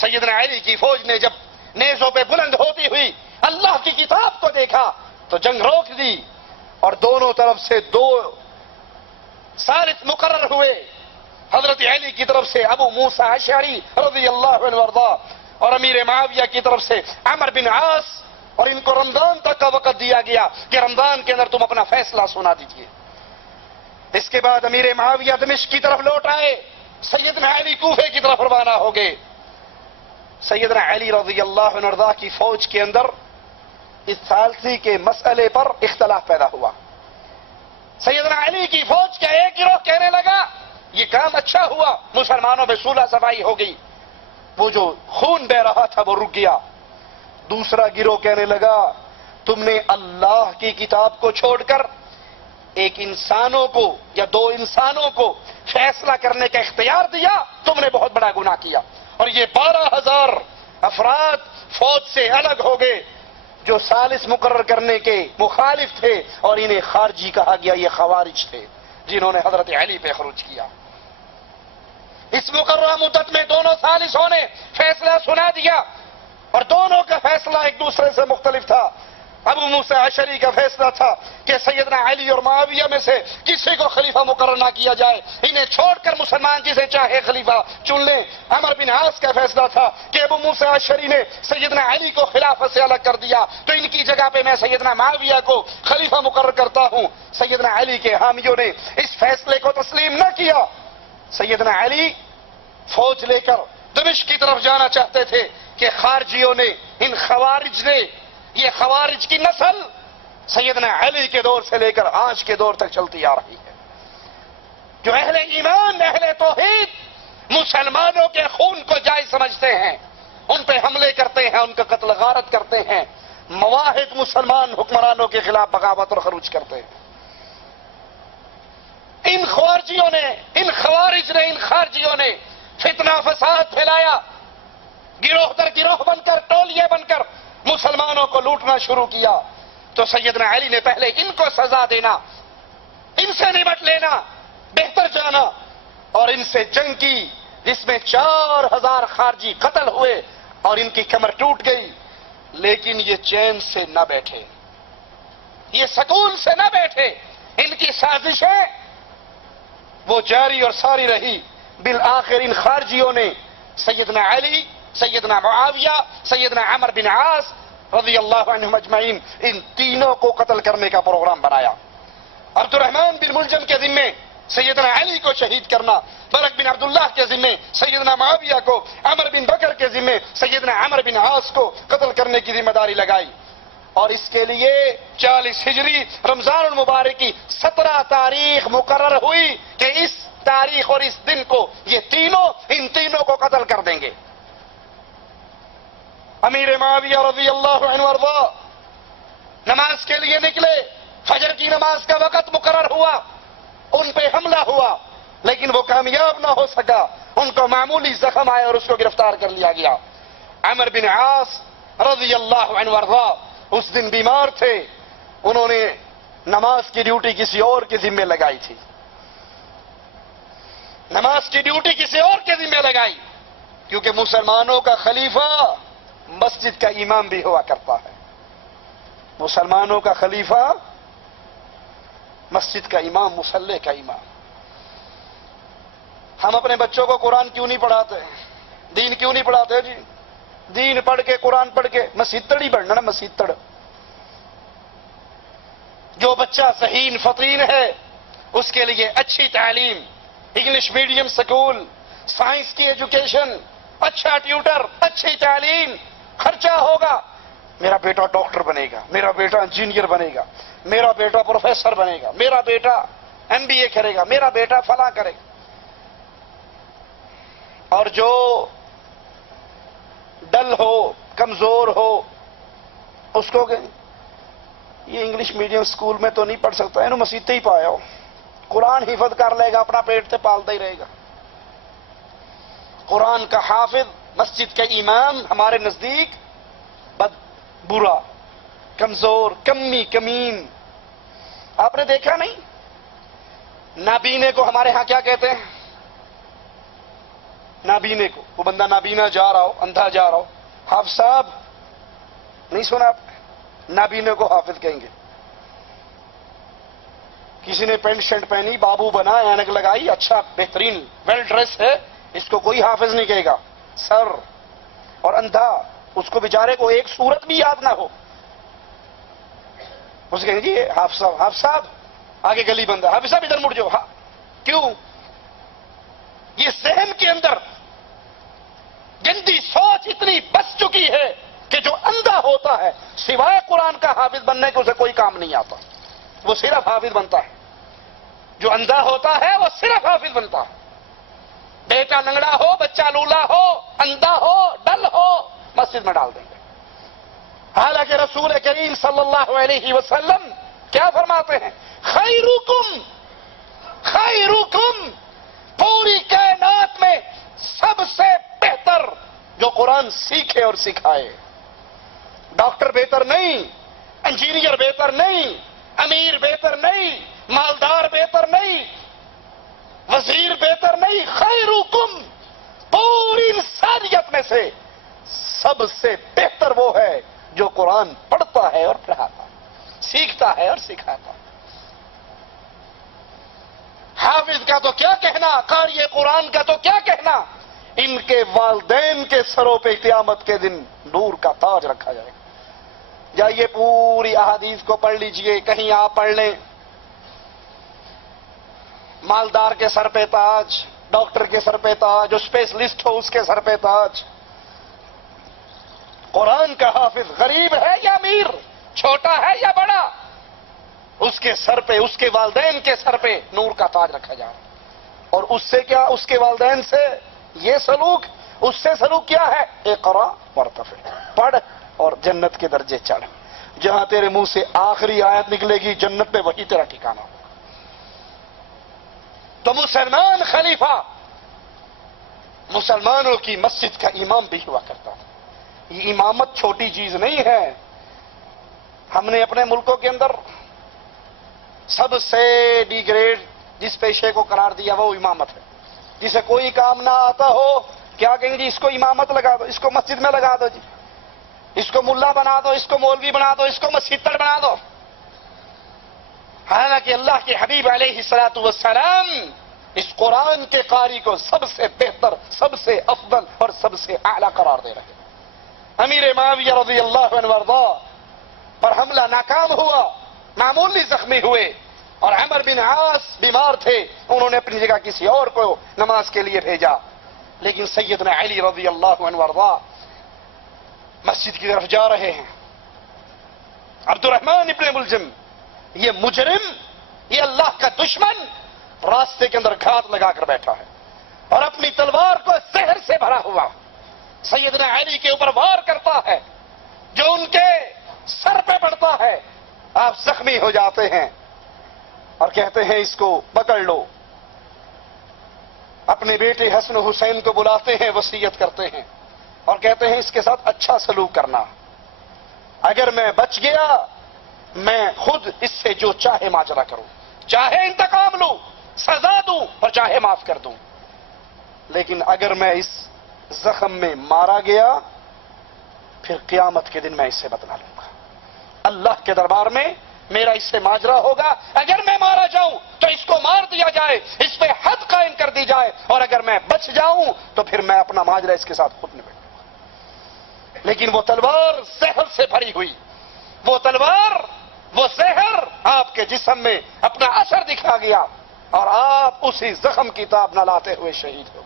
سیدنا علی کی فوج نے جب نیزوں پہ بلند ہوتی ہوئی اللہ کی کتاب کو دیکھا تو جنگ روک دی، اور دونوں طرف سے دو ثالث مقرر ہوئے، حضرت علی کی طرف سے ابو موسیٰ اشعری رضی اللہ عنہ وارضاہ، اور امیر معاویہ کی طرف سے عمرو بن عاص، اور ان کو رمضان تک کا وقت دیا گیا کہ رمضان کے اندر تم اپنا فیصلہ سنا دیجئے۔ اس کے بعد امیر معاویہ دمشق کی طرف لوٹ آئے، سیدنا علی کوفے کی طرف روانہ ہو گئے۔ سیدنا علی رضی اللہ عنہ وارضاہ کی فوج کے اندر اس ثالثی کے مسئلے پر اختلاف پیدا ہوا۔ سیدنا علی کی فوج کا ایک گروہ کہنے لگا یہ کام اچھا ہوا، مسلمانوں میں صلح صفائی ہو گئی، وہ جو خون بہ رہا تھا وہ رک گیا۔ دوسرا گروہ کہنے لگا تم نے اللہ کی کتاب کو چھوڑ کر ایک انسانوں کو یا دو انسانوں کو فیصلہ کرنے کا اختیار دیا، تم نے بہت بڑا گناہ کیا۔ اور یہ 12,000 افراد فوج سے الگ ہو گئے جو ثالث مقرر کرنے کے مخالف تھے، اور انہیں خارجی کہا گیا، یہ خوارج تھے جنہوں نے حضرت علی پہ خروج کیا۔ اس مقررہ مدت میں دونوں ثالثوں نے فیصلہ سنا دیا، اور دونوں کا فیصلہ ایک دوسرے سے مختلف تھا۔ ابو موسیٰ اشعری کا فیصلہ تھا کہ سیدنا علی اور معاویہ میں سے کسی کو خلیفہ مقرر نہ کیا جائے، انہیں چھوڑ کر مسلمان جسے چاہے خلیفہ چن لیں۔ عمرو بن عاص کا فیصلہ تھا کہ ابو موسیٰ اشعری نے سیدنا علی کو خلافت سے الگ کر دیا تو ان کی جگہ پہ میں سیدنا معاویہ کو خلیفہ مقرر کرتا ہوں۔ سیدنا علی کے حامیوں نے اس فیصلے کو تسلیم نہ کیا۔ سیدنا علی فوج لے کر دمشق کی طرف جانا چاہتے تھے کہ خارجیوں نے، ان خوارج نے، یہ خوارج کی نسل سیدنا علی کے دور سے لے کر آج کے دور تک چلتی آ رہی ہے، جو اہل ایمان، اہل توحید مسلمانوں کے خون کو جائز سمجھتے ہیں، ان پہ حملے کرتے ہیں، ان کا قتل غارت کرتے ہیں، مواحد مسلمان حکمرانوں کے خلاف بغاوت اور خروج کرتے ہیں۔ ان خوارجیوں نے، ان خوارج نے، ان خارجیوں نے فتنہ فساد پھیلایا، گروہ در گروہ بن کر، ٹولیے بن کر مسلمانوں کو لوٹنا شروع کیا۔ تو سیدنا علی نے پہلے ان کو سزا دینا، ان سے نمٹ لینا، بہتر جانا، اور ان سے جنگ کی جس میں 4,000 خارجی قتل ہوئے اور ان کی کمر ٹوٹ گئی، لیکن یہ چین سے نہ بیٹھے، یہ سکون سے نہ بیٹھے، ان کی سازشیں وہ جاری اور ساری رہی۔ بالآخر ان خارجیوں نے سیدنا علی، سیدنا معاویہ، سیدنا عمرو بن عاص رضی اللہ عنہم اجمعین، ان تینوں کو قتل کرنے کا پروگرام بنایا۔ عبد الرحمن بن ملجم کے ذمے سیدنا علی کو شہید کرنا، برق بن عبداللہ کے ذمے سیدنا معاویہ کو، عمرو بن بکر کے ذمے سیدنا عمرو بن عاص کو قتل کرنے کی ذمہ داری لگائی۔ اور اس کے لیے 40 ہجری رمضان المبارک کی 17 تاریخ مقرر ہوئی کہ اس تاریخ اور اس دن کو یہ تینوں، ان تینوں کو قتل کر دیں گے۔ امیر معاویہ رضی اللہ عنہ وارضاہ نماز کے لیے نکلے، فجر کی نماز کا وقت مقرر ہوا، ان پہ حملہ ہوا، لیکن وہ کامیاب نہ ہو سکا، ان کو معمولی زخم آئے اور اس کو گرفتار کر لیا گیا۔ عمرو بن عاص رضی اللہ عنہ وارضاہ اس دن بیمار تھے، انہوں نے نماز کی ڈیوٹی کسی اور کے ذمہ لگائی تھی، نماز کی ڈیوٹی کسی اور کے ذمہ لگائی، کیونکہ مسلمانوں کا خلیفہ مسجد کا امام بھی ہوا کرتا ہے۔ مسلمانوں کا خلیفہ مسجد کا امام، مصلی کا امام۔ ہم اپنے بچوں کو قرآن کیوں نہیں پڑھاتے، دین کیوں نہیں پڑھاتے؟ جی دین پڑھ کے، قرآن پڑھ کے مسیتڑ ہی بڑھنا نا، مسیتڑ۔ جو بچہ ذہین فطین ہے اس کے لیے اچھی تعلیم، انگلش میڈیم سکول، سائنس کی ایجوکیشن، اچھا ٹیوٹر، اچھی تعلیم، خرچہ ہوگا، میرا بیٹا ڈاکٹر بنے گا، میرا بیٹا انجینئر بنے گا، میرا بیٹا پروفیسر بنے گا، میرا بیٹا MBA کرے گا، میرا بیٹا فلاں کرے گا۔ اور جو ڈل ہو، کمزور ہو، اس کو کہ یہ انگلش میڈیم سکول میں تو نہیں پڑھ سکتا، انہوں مسیطے ہی پایا ہو، قرآن حفظ کر لے گا، اپنا پیٹ سے پالتا ہی رہے گا۔ قرآن کا حافظ، مسجد کا امام ہمارے نزدیک برا، کمزور، کمی، کمین۔ آپ نے دیکھا نہیں، نابینے کو ہمارے ہاں کیا کہتے ہیں؟ نابینے کو، وہ بندہ نابینا جا رہا ہو، اندھا جا رہا ہو، حافظ صاحب نہیں سنا آپ نے؟ نابینے کو حافظ کہیں گے. کسی نے پینٹ شرٹ پہنی، بابو بنا، اینک لگائی، اچھا بہترین ویل ڈریس ہے، اس کو کوئی حافظ نہیں کہے گا. سر اور اندھا، اس کو بیچارے کو ایک صورت بھی یاد نہ ہو، اسے کہیں گے حافظ صاحب. حافظ صاحب آگے گلی بند ہے، حافظ صاحب ادھر مڑ جاؤ. کیوں؟ یہ ذہن کے اندر گندی سوچ اتنی بس چکی ہے کہ جو اندھا ہوتا ہے سوائے قرآن کا حافظ بننے کے اسے کوئی کام نہیں آتا، وہ صرف حافظ بنتا ہے. جو اندھا ہوتا ہے وہ صرف حافظ بنتا ہے. بیٹا لنگڑا ہو، بچہ لولا ہو، اندھا ہو، ڈل ہو، مسجد میں ڈال دیں گے. حالانکہ رسول کریم صلی اللہ علیہ وسلم کیا فرماتے ہیں؟ خیرکم پوری کائنات میں سب سے بہتر جو قرآن سیکھے اور سکھائے. ڈاکٹر بہتر نہیں، انجینئر بہتر نہیں، امیر بہتر نہیں، مالدار بہتر نہیں، وزیر بہتر نہیں. خیرکم پوری انسانیت میں سے سب سے بہتر وہ ہے جو قرآن پڑھتا ہے اور پڑھاتا ہے، سیکھتا ہے اور سکھاتا ہے. حافظ کا تو کیا کہنا، قاری قرآن کا تو کیا کہنا، ان کے والدین کے سروں پہ قیامت کے دن نور کا تاج رکھا جائے گا. جائیے پوری احادیث کو پڑھ لیجئے، کہیں آپ پڑھ لیں مالدار کے سر پہ تاج، ڈاکٹر کے سر پہ تاج، جو اسپیشلسٹ ہو اس کے سر پہ تاج. قرآن کا حافظ غریب ہے یا امیر، چھوٹا ہے یا بڑا، اس کے سر پہ، اس کے والدین کے سر پہ نور کا تاج رکھا جا رہا ہے. اور اس سے کیا، اس کے والدین سے یہ سلوک، اس سے سلوک کیا ہے؟ اقرا ورتفع، پڑھ اور جنت کے درجے چڑھ. جہاں تیرے منہ سے آخری آیت نکلے گی جنت میں وہی تیرا ٹھکانہ ہوگا. تو مسلمان خلیفہ مسلمانوں کی مسجد کا امام بھی ہوا کرتا تھا. یہ امامت چھوٹی چیز نہیں ہے. ہم نے اپنے ملکوں کے اندر سب سے ڈی گریڈ جس پیشے کو قرار دیا وہ امامت ہے. جسے کوئی کام نہ آتا ہو کیا کہیں گے، اس کو امامت لگا دو، اس کو مسجد میں لگا دو، جی اس کو ملا بنا دو، اس کو مولوی بنا دو، اس کو مسیتر بنا دو. حالانکہ اللہ کے حبیب علیہ الصلوۃ والسلام اس قرآن کے قاری کو سب سے بہتر، سب سے افضل اور سب سے اعلیٰ قرار دے رہے ہیں. امیر معاویہ رضی اللہ عنہ وارضا پر حملہ ناکام ہوا، معمولی زخمی ہوئے، اور عمر بن عاص بیمار تھے، انہوں نے اپنی جگہ کسی اور کو نماز کے لیے بھیجا. لیکن سیدنا علی رضی اللہ عنہ وارضا مسجد کی طرف جا رہے ہیں. عبد الرحمن ابن ملجم، یہ مجرم، یہ اللہ کا دشمن، راستے کے اندر گھات لگا کر بیٹھا ہے اور اپنی تلوار کو زہر سے بھرا ہوا سیدنا علی کے اوپر وار کرتا ہے، جو ان کے سر پہ پڑتا ہے. آپ زخمی ہو جاتے ہیں اور کہتے ہیں اس کو پکڑ لو. اپنے بیٹے حسن حسین کو بلاتے ہیں، وصیت کرتے ہیں اور کہتے ہیں اس کے ساتھ اچھا سلوک کرنا. اگر میں بچ گیا میں خود اس سے جو چاہے ماجرا کروں، چاہے انتقام لوں، سزا دوں اور چاہے معاف کر دوں. لیکن اگر میں اس زخم میں مارا گیا پھر قیامت کے دن میں اس سے بدلہ لوں گا. اللہ کے دربار میں میرا اس سے ماجرا ہوگا. اگر میں مارا جاؤں تو اس کو مار دیا جائے، اس پہ حد قائم کر دی جائے، اور اگر میں بچ جاؤں تو پھر میں اپنا ماجرا اس کے ساتھ خود نبیڑوں گا. لیکن وہ تلوار زہر سے بھری ہوئی، وہ تلوار، وہ زہر آپ کے جسم میں اپنا اثر دکھا گیا اور آپ اسی زخم کی تاب نہ لاتے ہوئے شہید ہو